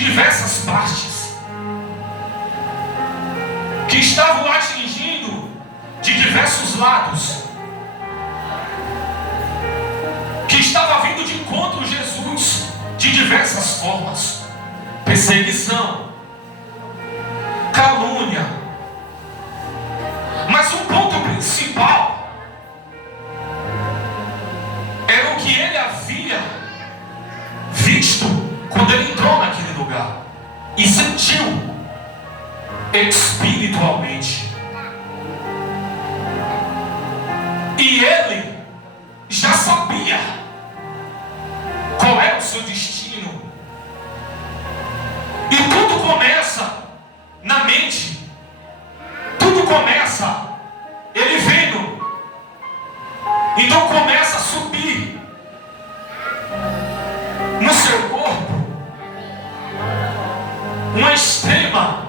diversas partes, que estavam atingindo de diversos lados, que estava vindo de encontro a Jesus de diversas formas: perseguição, calúnia. Mas o ponto principal era o que ele havia visto quando ele entrou naquele lugar e sentiu espiritualmente. E ele já sabia qual era o seu destino. E tudo começa na mente. Tudo começa ele vendo. Então começa a subir no seu corpo uma extrema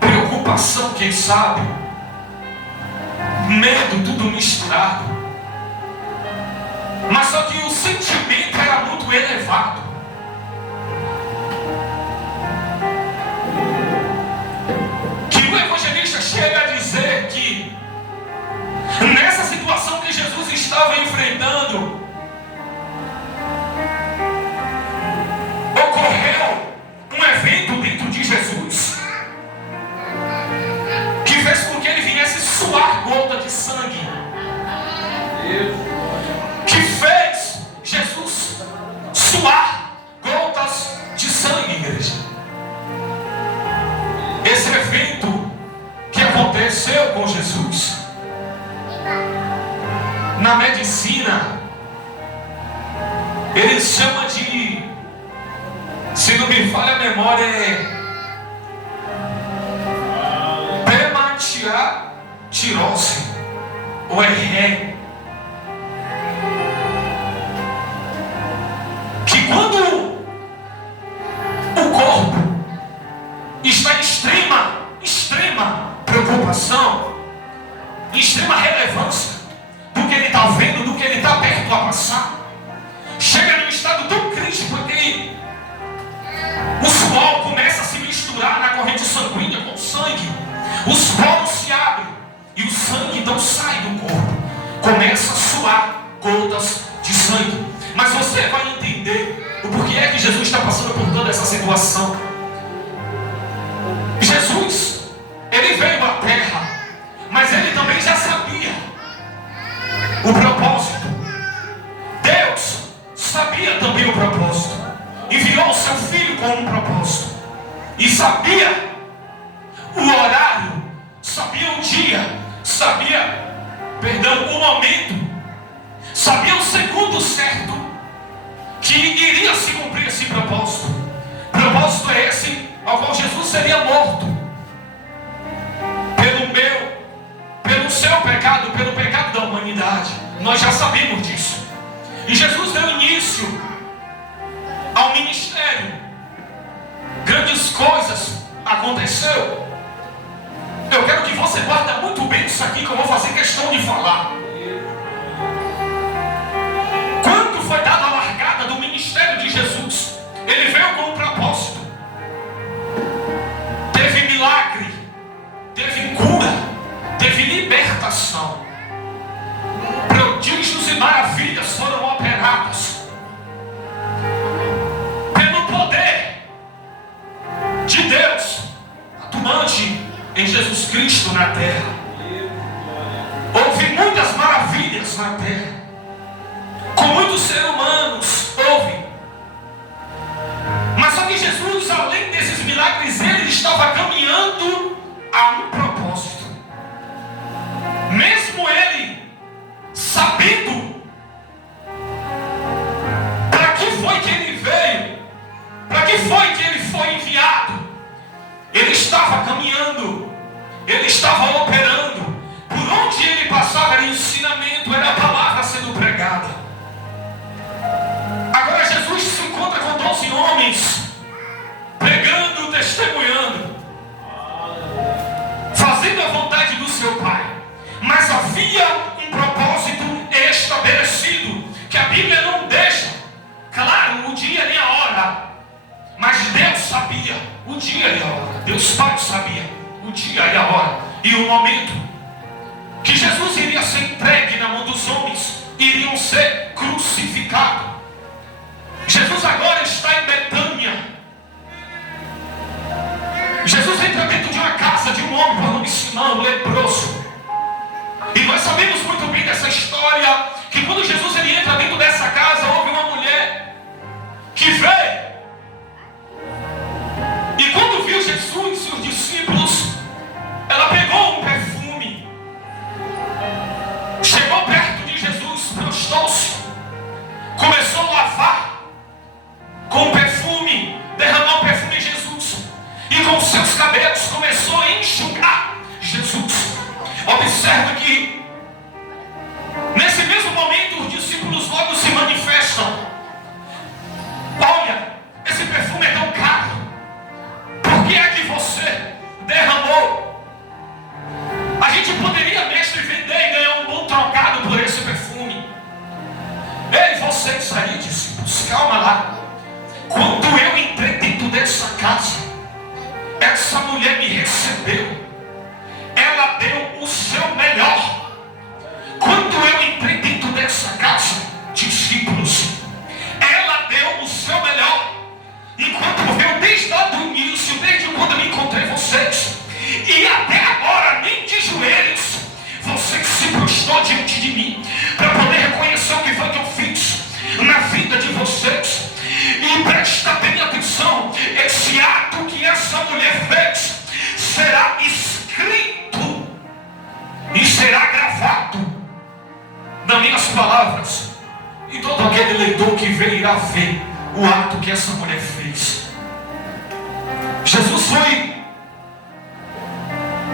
preocupação, quem sabe, medo, tudo misturado. Mas só que o sentimento era muito elevado. Que o evangelista chega a dizer que nessa situação que Jesus estava enfrentando, ocorreu um evento dentro de Jesus que fez com que ele viesse suar gota de sangue, que fez Jesus suar gotas de sangue, igreja. Esse evento que aconteceu com Jesus, na medicina eles chamam de, se não me falha a memória, é dermatitirose, ou é ré. Que quando o corpo está em extrema preocupação, em extrema relevância do que ele está vendo, do que ele está perto a passar, chega num estado tão crítico que o suor começa a se misturar na corrente sanguínea com o sangue, os poros se abrem e o sangue então sai do corpo, começa a suar gotas de sangue. Mas você vai entender o porquê é que Jesus está passando por toda essa situação. Jesus, ele veio à terra, mas ele também já sabia o propósito. Deus sabia também o propósito, enviou o seu filho com um propósito, e sabia o horário, sabia o dia, sabia, o momento, sabia o segundo certo que iria se cumprir esse propósito. Propósito é esse ao qual Jesus seria morto pelo seu pecado, pelo pecado da humanidade. Nós já sabemos disso. E Jesus deu início ao ministério. Grandes coisas aconteceu. Eu quero que você guarde muito bem isso aqui, que eu vou fazer questão de falar. Quando foi dada a largada do ministério de Jesus, ele veio com um propósito. Teve milagre, teve cura, teve libertação. Prodígios e maravilhas foram operados pelo poder de Deus atuante em Jesus Cristo na terra. Houve muitas maravilhas na terra, com muitos seres humanos, houve. Mas só que Jesus, além desses milagres, ele estava caminhando a um propósito. Mesmo ele sabendo para que foi que ele veio, para que foi que ele foi enviado, ele estava caminhando, ele estava operando. Por onde ele passava era ensinamento, era a palavra sendo pregada. sabia o dia e a hora. Deus Pai sabia o dia e a hora e o momento que Jesus iria ser entregue na mão dos homens, iriam ser crucificados. Jesus agora está em Betânia. Jesus entra dentro de uma casa de um homem por nome Simão, leproso. E nós sabemos muito bem dessa história, que quando Jesus ele entra dentro dessa casa, houve uma mulher que veio. E quando viu Jesus e os discípulos, ela pegou um perfume, chegou perto de Jesus, prostou-se, começou a lavar com perfume, derramou o perfume em Jesus, e com seus cabelos começou a enxugar Jesus. Observa que nesse mesmo momento os discípulos logo se manifestam. Olha, esse perfume é tão caro, por que é que você derramou? A gente poderia, mestre, vender e ganhar um bom trocado por esse perfume. Ei, vocês aí, discípulos, calma lá. Quando eu entrei dentro dessa casa, essa mulher me recebeu. Ela deu o seu melhor. Quando eu entrei dentro dessa casa, discípulos, ela deu o seu melhor. Enquanto eu, desde lá do início, desde quando eu encontrei vocês, e até agora, nem de joelhos, vocês se prostrou diante de mim, para poder reconhecer o que foi que eu fiz na vida de vocês. E presta bem atenção, esse ato que essa mulher fez será escrito e será gravado nas minhas palavras, e todo aquele leitor que vê irá ver o ato que essa mulher fez. Jesus foi,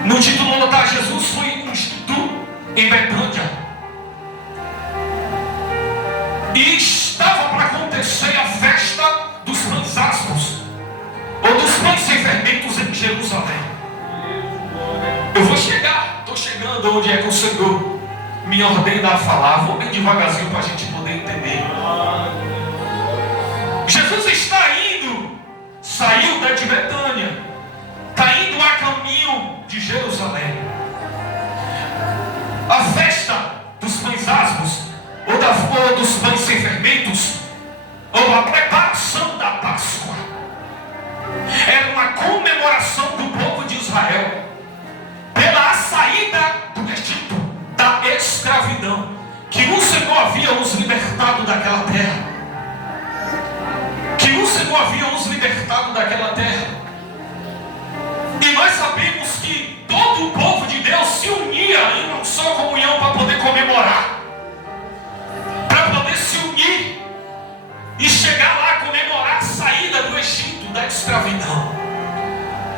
no título notar, Jesus foi ungido em Betânia, e estava para acontecer a festa dos pães asmos, ou dos pães sem fermentos em Jerusalém. Eu vou chegar, estou chegando onde é que o Senhor me ordena a falar. Vou bem devagarzinho para a gente poder entender. Jesus está indo, saiu de Betânia, está indo a caminho de Jerusalém. A festa dos pães asmos, ou dos pães sem fermentos, ou a preparação da Páscoa, era uma comemoração do povo de Israel pela saída do Egito, da escravidão, que o Senhor havia os libertado daquela terra, que o Senhor havia os libertado daquela terra. E nós sabemos que todo o povo de Deus se unia em uma só comunhão para poder comemorar, para poder se unir e chegar lá a comemorar a saída do Egito, da escravidão.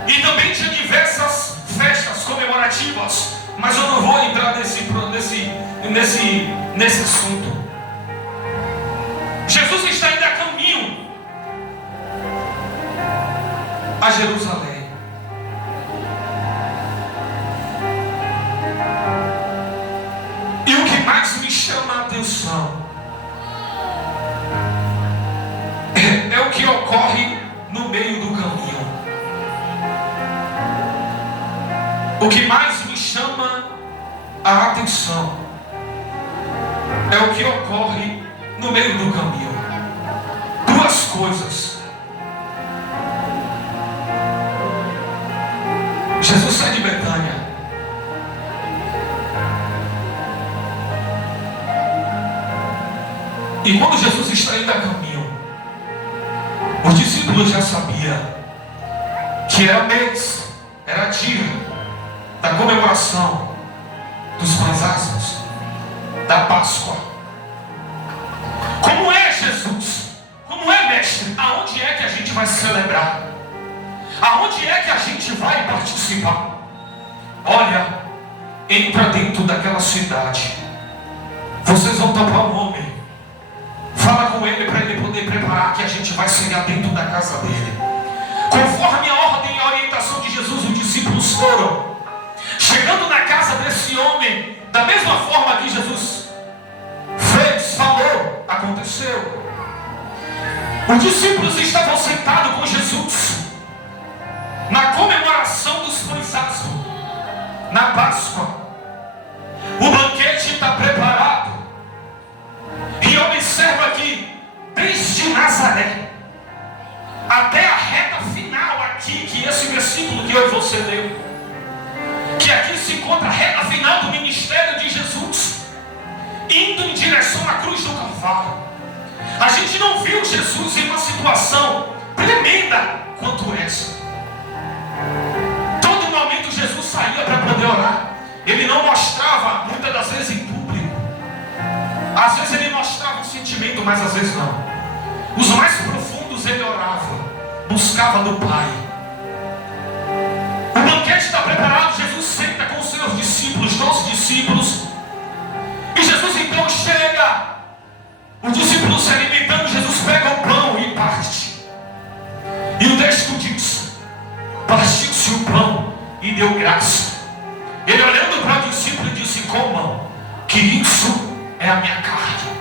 E também tinha diversas festas comemorativas, mas eu não vou entrar nesse assunto. Jesus está indo a caminho a Jerusalém. E o que mais me chama a atenção é o que ocorre no meio do caminho. O que mais me chama a atenção é o que ocorre no meio do caminho. Duas coisas. Jesus sai de Betânia. E quando Jesus está indo a caminho, os discípulos já sabiam que era mês, era dia da comemoração dos pães asmos, da Páscoa. Como é, Jesus? Como é, mestre? Aonde é que a gente vai celebrar? Aonde é que a gente vai participar? Olha, entra dentro daquela cidade. Vocês vão topar um homem. Fala com ele para ele poder preparar, que a gente vai chegar dentro da casa dele. Conforme a ordem e a orientação de Jesus, os discípulos foram. Chegando na casa desse homem, da mesma forma que Jesus fez, falou, aconteceu. Os discípulos estavam sentados com Jesus. Na comemoração dos pães asmos, na Páscoa, o banquete está preparado. E observa que desde Nazaré até a reta final aqui, que esse versículo que eu e você leu, que aqui se encontra a reta final do ministério de Jesus, indo em direção à cruz do Calvário. A gente não viu Jesus em uma situação tremenda quanto essa. Todo momento Jesus saía para poder orar. Ele não mostrava, muitas das vezes, em público. Às vezes ele mostrava um sentimento, mas às vezes não. Os mais profundos ele orava, buscava do Pai. O banquete está preparado, Jesus senta com os seus discípulos, 12 discípulos. E Jesus então chega, os discípulos se alimentando, Jesus pega o pão e parte. E o texto diz: partiu-se o pão e deu graça. Ele olhando para o discípulo disse: comam, que isso é a minha carne.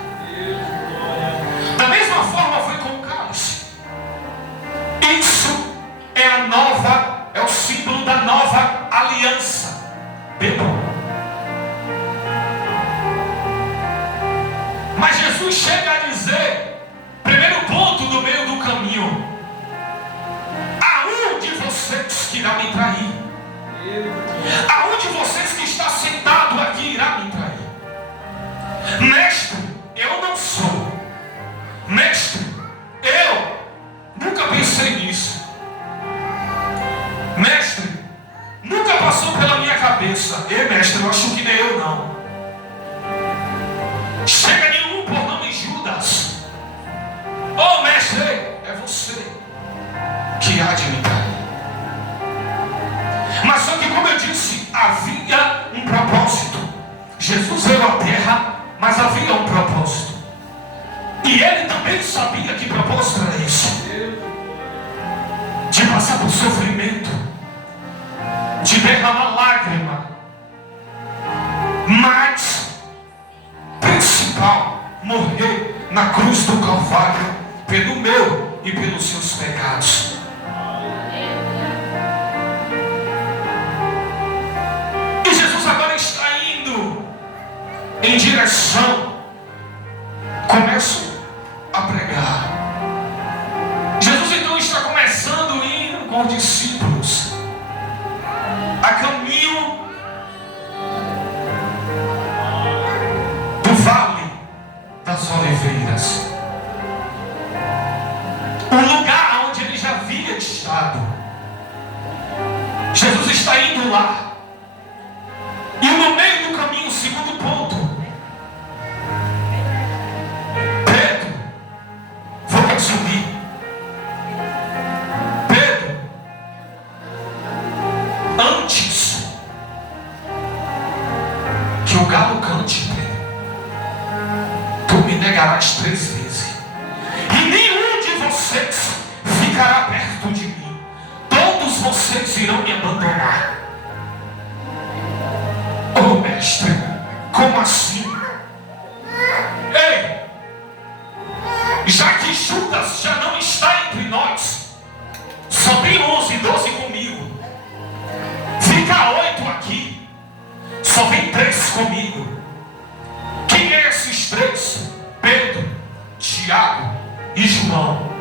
Da mesma forma foi com o cálice. Isso é a nova, é o símbolo da nova aliança. Bebam. Mas Jesus chega a dizer, primeiro ponto do meio do caminho: aonde vocês que irá me trair? Aonde vocês que está sentado aqui irá me trair? Mestre, eu não sou. Mestre, eu nunca pensei nisso. Mestre, nunca passou pela minha cabeça. Mestre, eu acho que nem eu não. Chega nenhum por nome Judas. Oh mestre, é você que há de me trair. Mas só que, como eu disse, havia um propósito. Jesus veio à terra, mas havia um propósito. E ele também sabia que propósito era esse: de passar por sofrimento, de derramar lágrima, mas principal, morrer na cruz do Calvário pelo meu e pelos seus pecados. E Jesus agora está indo em direção, começo a pregar. Jesus então está começando indo com os discípulos a caminho do Vale das Oliveiras, um lugar onde ele já havia estado. Jesus está indo lá, e no meio do caminho, segundo ponto, Pedro, vou resumir. Pedro, antes que o galo cante, tu me negarás 3 vezes, e nenhum de vocês ficará perto de mim. Todos vocês irão me abandonar. Oh mestre, como assim? Ei, já que Judas já não está entre nós, só tem 11, 12 comigo. Fica 8 aqui, só vem 3 comigo. Quem é esses 3? Pedro, Tiago e João.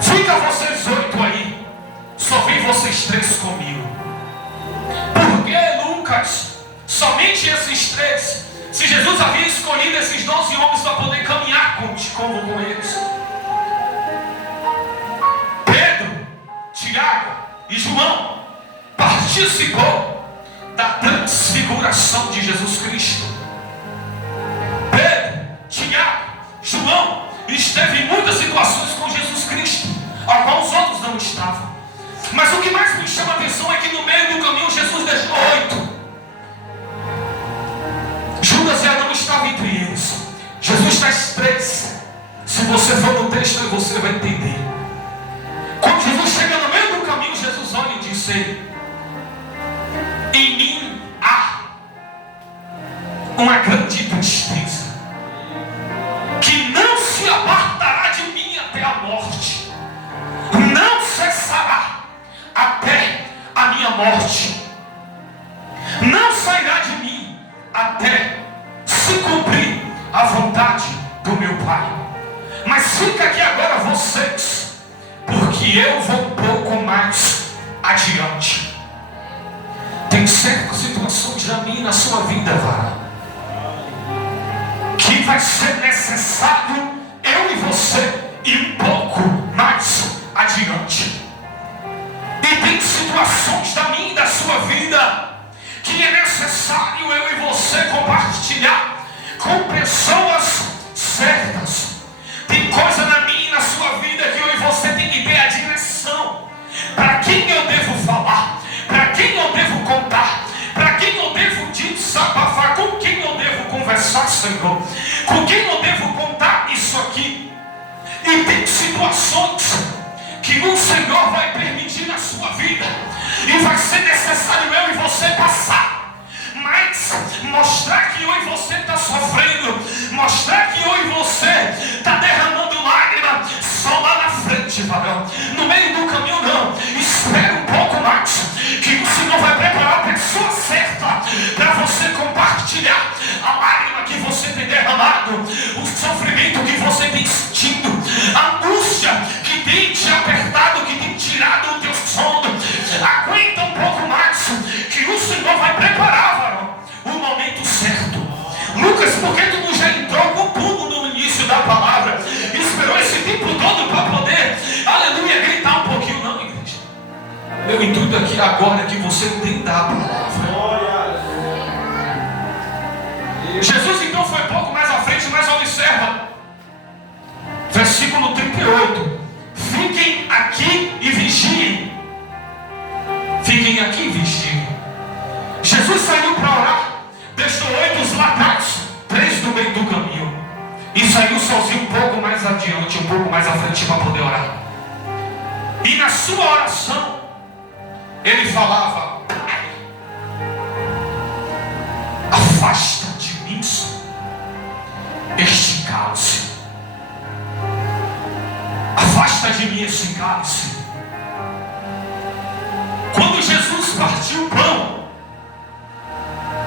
Fica vocês 8 aí, só vem vocês 3 comigo. Por que, Lucas, somente esses 3? Se Jesus havia escolhido esses 12 homens para poder caminhar com eles. Pedro, Tiago e João participou da transfiguração de Jesus Cristo. Pedro, Tiago, João esteve em muitas situações com Jesus Cristo, a qual os outros não estavam. Mas o que mais me chama a atenção é que no meio do caminho Jesus deixou 8. Judas já não estava entre eles. Jesus traz 3. Se você for no texto, você vai entender. Quando Jesus chega no meio do caminho, Jesus olha e diz: em mim há uma grande tristeza, que não se apartará de mim até a morte. Não cessará morte. Não sairá de mim até se cumprir a vontade do meu Pai. Mas fica aqui agora vocês, porque eu vou um pouco mais adiante. Tem certas situações na minha e na sua vida, varão, que vai ser necessário eu e você ir um pouco mais adiante. E tem situações da minha e da sua vida que é necessário eu e você compartilhar com pessoas certas. Tem coisa na minha e na sua vida que eu e você tem que ter a direção. Para quem eu devo falar? Para quem eu devo contar? Para quem eu devo desabafar? Com quem eu devo conversar, Senhor? Com quem eu devo contar isso aqui? E tem situações que o Senhor vai permitir na sua vida e vai ser necessário eu e você passar. Mas mostrar que eu e você está sofrendo, mostrar que eu e você está derramando lágrima só lá na frente, varão. No meio do caminho não. Espera um pouco mais, que o Senhor vai preparar a pessoa certa para você compartilhar a lágrima que você tem derramado, o sofrimento que você tem sentido, a angústia que tem te apertado, que tem tirado o teu sono. Aguenta um pouco mais, que o Senhor vai preparar, varão, o momento certo. Lucas, por que tu não já entrou com tudo no início da palavra? Esperou esse tempo todo para poder, aleluia, gritar um pouquinho? Não, igreja. Meu intuito aqui agora é que você entenda a palavra. Jesus então foi pouco mais à frente, mas observa, versículo 38. Fiquem aqui e vigiem. Fiquem aqui e vigiem. Jesus saiu para orar, deixou 8 lá atrás, 3 no meio do caminho, e saiu sozinho um pouco mais adiante, um pouco mais à frente para poder orar. E na sua oração ele falava: Pai, afasta de mim este cálice. Afasta de mim esse cálice. Quando Jesus partiu o pão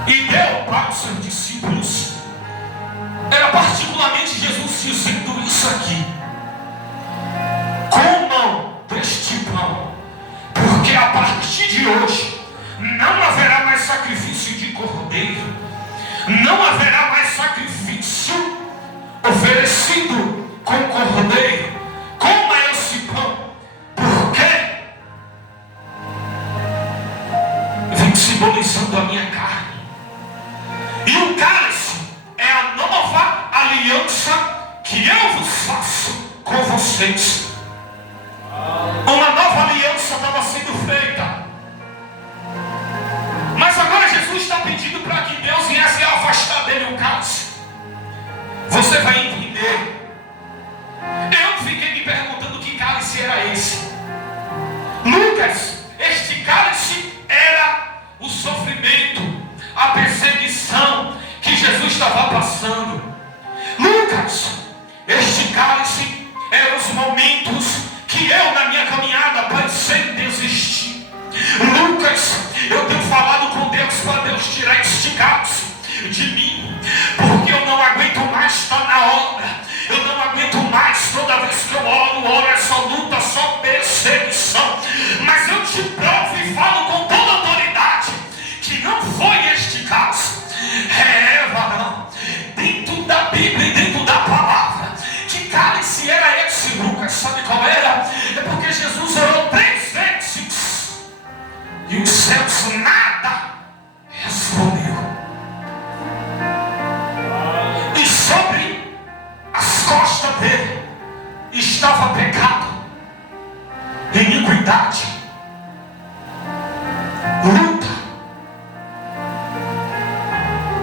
e deu para os seus discípulos, era particularmente Jesus dizendo isso aqui: comam deste pão, porque a partir de hoje não haverá mais sacrifício de cordeiro, não haverá mais sacrifício oferecido com cordeiro. Coma esse pão, porque vem simbolizando a minha carne. E o cálice é a nova aliança que eu vos faço com vocês. Uma nova aliança estava sendo feita, mas agora Jesus está pedindo para que Deus viesse a afastar dele o cálice. Você vai entender. Eu fiquei me perguntando que cálice era esse. Lucas, este cálice era o sofrimento, a perseguição que Jesus estava passando. Lucas, este cálice eram os momentos que eu na minha caminhada pensei em desistir. Lucas, eu tenho falado com Deus para Deus tirar este cálice de mim, porque eu não aguento mais estar na obra. Eu não aguento mais, toda vez que eu oro é só luta, só perseguição. Mas eu te provo e falo com toda autoridade que não foi este caso. Varão, dentro da Bíblia e dentro da palavra, que cálice era esse, Lucas? Sabe qual era? É porque Jesus orou 3 vezes e os céus nada respondeu. E sobre as costas dele estava pecado, iniquidade, luta,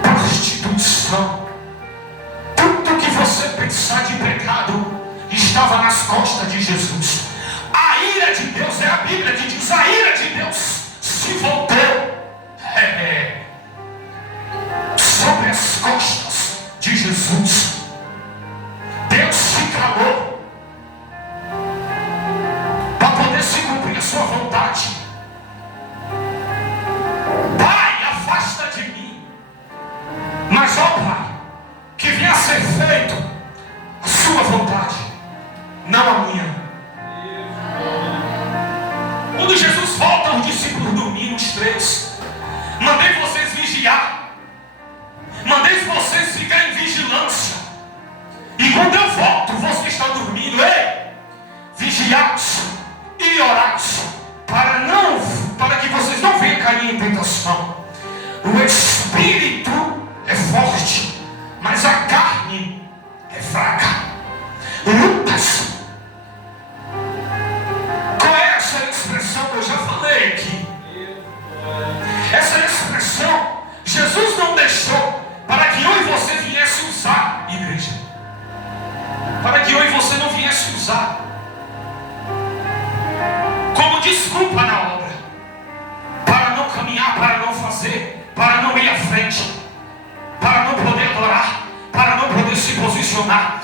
prostituição. Tudo que você pensar de pecado estava nas costas de Jesus. A ira de Deus, é a Bíblia que diz, a ira de Deus se voltou sobre as costas de Jesus. Deus se calou para poder se cumprir a sua vontade. discípulos dormindo, os 3. Mandei vocês vigiar. Mandei vocês ficar em vigilância. E quando eu volto, você está dormindo. Ei, vigiados e orados, para que vocês não venham cair em tentação. O espírito é forte, mas a carne é fraca. Lucas, qual é essa expressão? Eu já falei aqui. Essa expressão Jesus não deixou para que eu e você viesse usar, igreja. Para que eu e você não viesse usar como desculpa na obra, para não caminhar, para não fazer, para não ir à frente, para não poder adorar, para não poder se posicionar.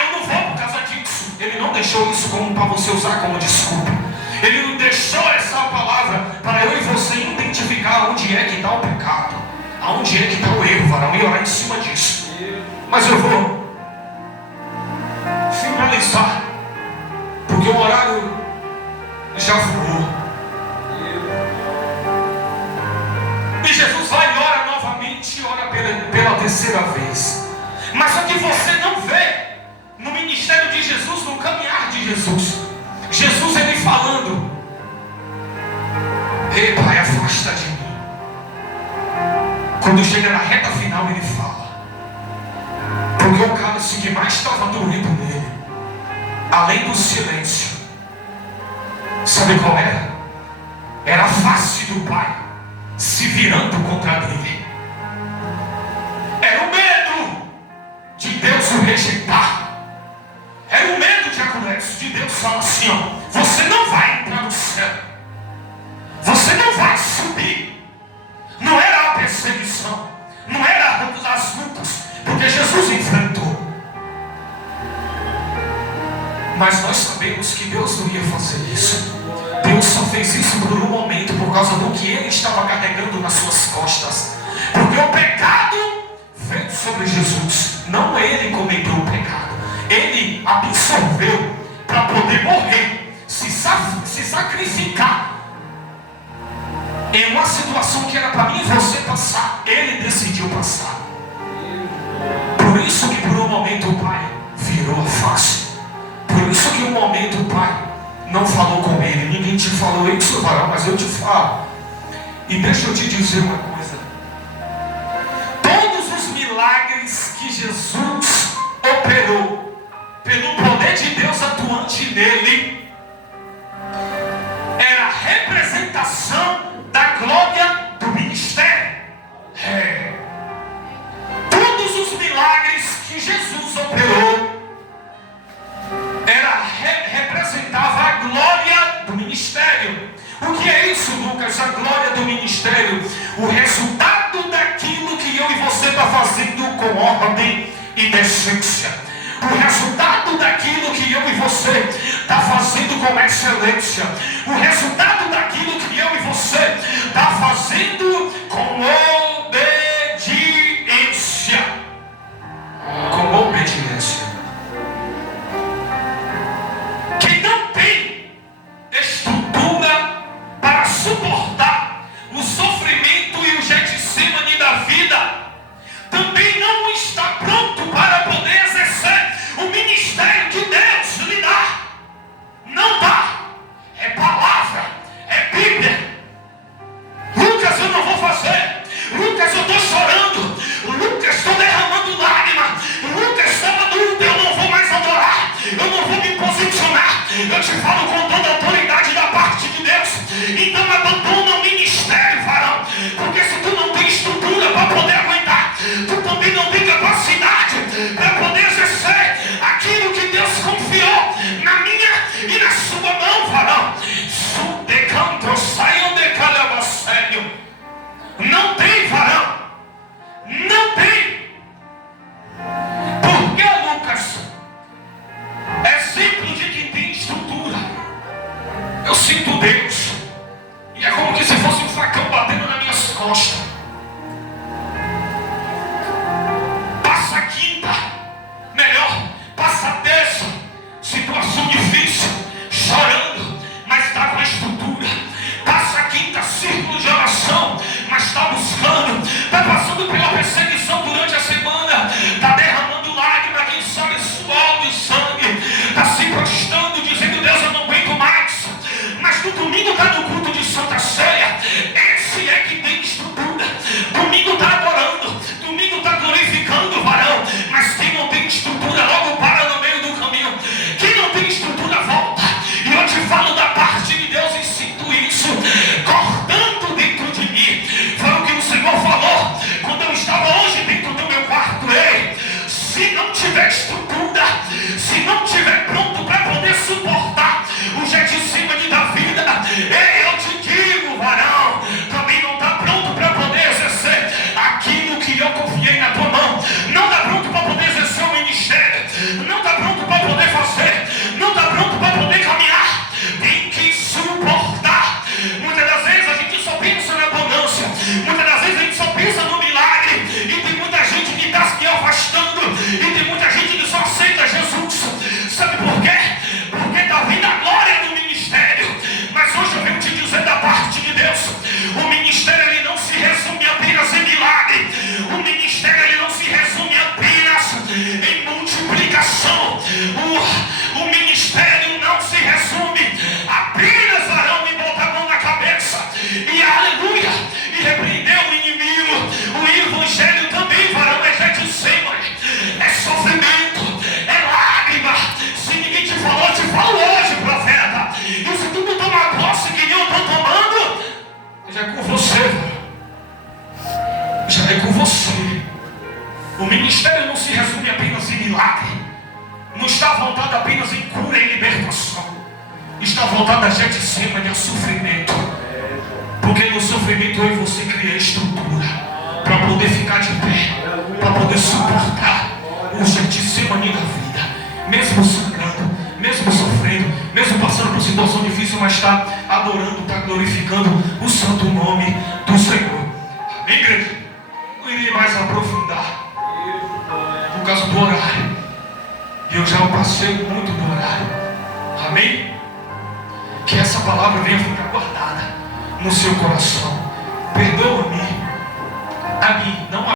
Eu não vou por causa disso. Ele não deixou isso como para você usar como desculpa. Ele não deixou essa palavra para eu e você identificar onde é que está o pecado, aonde é que está o erro, varão, e orar em cima disso. Mas eu vou finalizar, porque o horário já voou. E Jesus vai e ora novamente, ora pela terceira vez. Mas só que você não vê no ministério de Jesus, no caminhar de Jesus, Jesus ele falando: ei Pai, afasta de mim. Quando chega na reta final ele fala, porque o cálice que mais estava doendo nele, além do silêncio, sabe qual era? Era a face do Pai se virando contra ele. Era o medo de Deus o rejeitar. Era o medo de Aculés, de Deus falar assim: ó, você não vai entrar no céu, você não vai subir. Não era a perseguição, não era as lutas, porque Jesus enfrentou. Mas nós sabemos que Deus não ia fazer isso. Deus só fez isso por um momento, por causa do que ele estava carregando nas suas costas. Porque o pecado veio sobre Jesus. Não ele cometeu o pecado, ele absorveu para poder morrer, se sacrificar em uma situação que era para mim e você passar. Ele decidiu passar. Por isso que por um momento o Pai virou a face. Por isso que um momento o Pai não falou com ele. Ninguém te falou isso, varão, mas eu te falo. E deixa eu te dizer uma coisa. Todos os milagres que Jesus operou, pelo poder de Deus atuante nele, era a representação da glória do ministério. Todos os milagres que Jesus operou representava a glória do ministério. O que é isso, Lucas? A glória do ministério, o resultado daquilo que eu e você está fazendo com ordem e decência, o resultado daquilo que eu e você está fazendo com excelência, o resultado daquilo que eu e você está fazendo com obediência. Com obediência. Quem não tem estrutura para suportar o sofrimento e o Getsemane da vida, também não está pronto para poder exercer o ministério que Deus lhe dá. Não dá. É palavra, é Bíblia. Lucas, eu não vou fazer. Lucas, eu estou chorando. Lucas, estou derramando lágrima. Lucas, estava dúvida, eu não vou mais adorar, eu não vou me posicionar. Eu te falo com toda a autoridade da parte de Deus. Então abandona o ministério, varão, porque se tu não tem estrutura para poder aguentar, tu também não tem capacidade para poder exercer aquilo que Deus confiou na minha e na sua mão, varão. Não tem, varão. Não tem. Por que, Lucas? Exemplo de quem tem estrutura. Eu sinto Deus. E é como que se fosse um facão batendo nas minhas costas. Passa a quinta. Melhor, passa a terça. Situação difícil. Chorando, mas está com a estrutura. Passa a quinta. voltada apenas em cura e libertação. Está voltada a Getsemane, a sofrimento. Porque no sofrimento eu e você cria estrutura para poder ficar de pé, para poder suportar o Getsemane da vida. Mesmo sangrando, mesmo sofrendo, mesmo passando por situação difícil, mas está adorando, está glorificando o santo nome do Senhor. Amém, igreja? Não irei mais aprofundar por causa do horário. Eu já passei muito do horário. Amém? Que essa palavra venha ficar guardada no seu coração. Perdoa-me, a mim, não